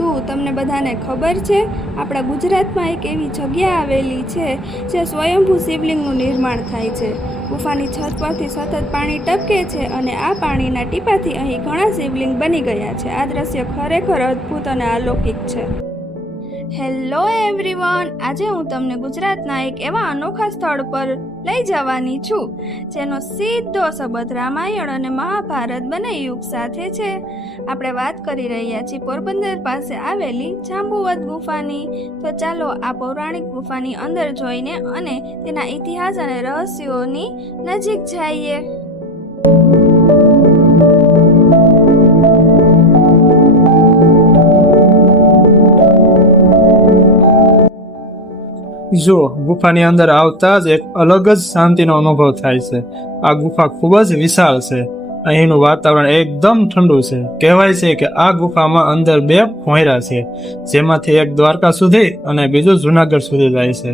શું તમને બધાને ખબર છે આપણા ગુજરાતમાં એક એવી જગ્યા આવેલી છે જે સ્વયંભૂ શિવલિંગનું નિર્માણ થાય છે। ગુફાની છત પરથી સતત પાણી ટપકે છે અને આ પાણીના ટીપાથી અહીં ઘણા શિવલિંગ બની ગયા છે। આ દ્રશ્ય ખરેખર અદ્ભુત અને અલૌકિક છે। હેલો એવરીવન, આજે હું તમને ગુજરાતના એક એવા અનોખા સ્થળ પર લઈ જવાની છું જેનો સીધો સંબંધ રામાયણ અને મહાભારત બંને યુગ સાથે છે। આપણે વાત કરી રહ્યા છીએ પોરબંદર પાસે આવેલી જાંબુવત ગુફાની। તો ચાલો આ પૌરાણિક ગુફાની અંદર જોઈને અને તેના ઇતિહાસ અને રહસ્યોની નજીક જઈએ। જો ગુફાની અંદર આવતા જ એક અલગ જ શાંતિનો અનુભવ થાય છે। આ ગુફા ખૂબ જ વિશાળ છે। અહીંનું વાતાવરણ એકદમ ઠંડુ છે। કહેવાય છે કે આ ગુફામાં અંદર 2 ભોંયરા છે, જેમાંથી એક દ્વારકા સુધી અને બીજું જુનાગઢ સુધી જાય છે।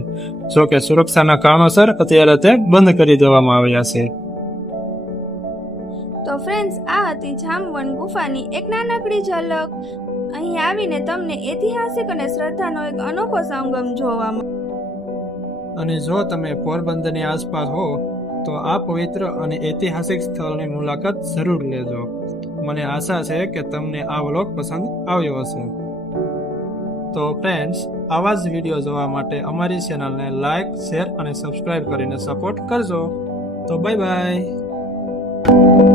જો કે સુરક્ષાના કારણોસર અત્યારે તે બંધ કરી દેવામાં આવ્યા છે। તો ફ્રેન્ડ્સ, આ હતી જાંબવન ગુફાની એક નાનકડી ઝલક। અહીં આવીને તમને ઐતિહાસિક અને શ્રદ્ધાનો એક અનોખો સંગમ જોવા મળે। અને જો તમે પોરબંદરની આસપાસ હો તો આ પવિત્ર અને ઐતિહાસિક સ્થળની મુલાકાત જરૂર લેજો। મને આશા છે કે તમને આ વ્લોગ પસંદ આવ્યો હશે। તો ફ્રેન્ડ્સ, આવા જ વિડીયો જોવા માટે અમારી ચેનલને લાઈક, શેર અને સબસ્ક્રાઇબ કરીને સપોર્ટ કરજો। તો બાય બાય।